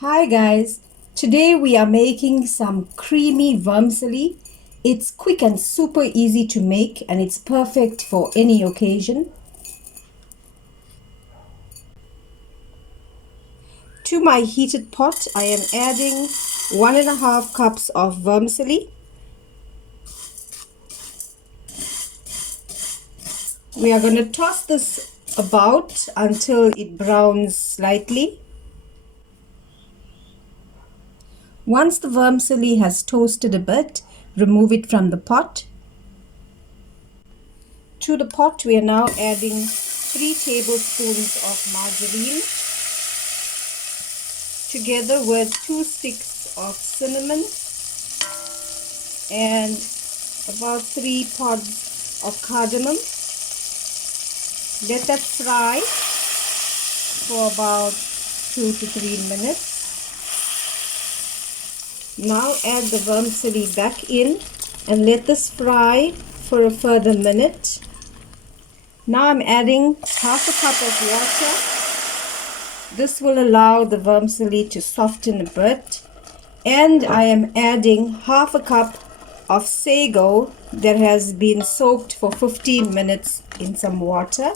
Hi guys, today we are making some creamy vermicelli. It's quick and super easy to make and it's perfect for any occasion. To my heated pot, I am adding 1.5 cups of vermicelli. We are going to toss this about until it browns slightly. Once the vermicelli has toasted a bit, remove it from the pot. To the pot, we are now adding 3 tablespoons of margarine together with 2 sticks of cinnamon and about 3 pods of cardamom. Let that fry for about 2 to 3 minutes. Now add the vermicelli back in and let this fry for a further minute. Now I'm adding half a cup of water. This will allow the vermicelli to soften a bit. And I am adding half a cup of sago that has been soaked for 15 minutes in some water.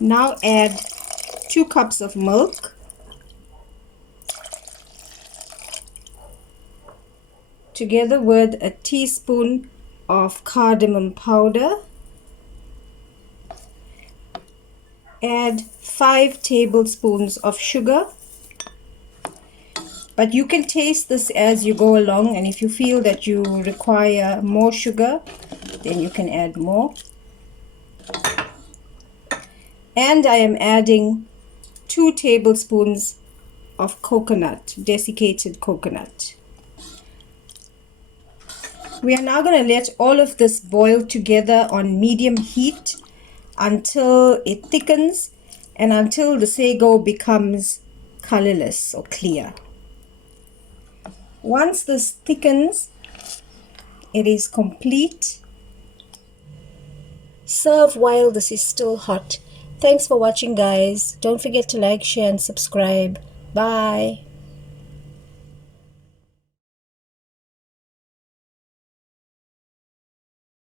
Now add 2 cups of milk. Together with a teaspoon of cardamom powder. Add 5 tablespoons of sugar. But you can taste this as you go along, and if you feel that you require more sugar, then you can add more. And I am adding 2 tablespoons of coconut, desiccated coconut. We are now going to let all of this boil together on medium heat until it thickens and until the sago becomes colorless or clear. Once this thickens, it is complete. Serve while this is still hot. Thanks for watching, guys. Don't forget to like, share, and subscribe. Bye.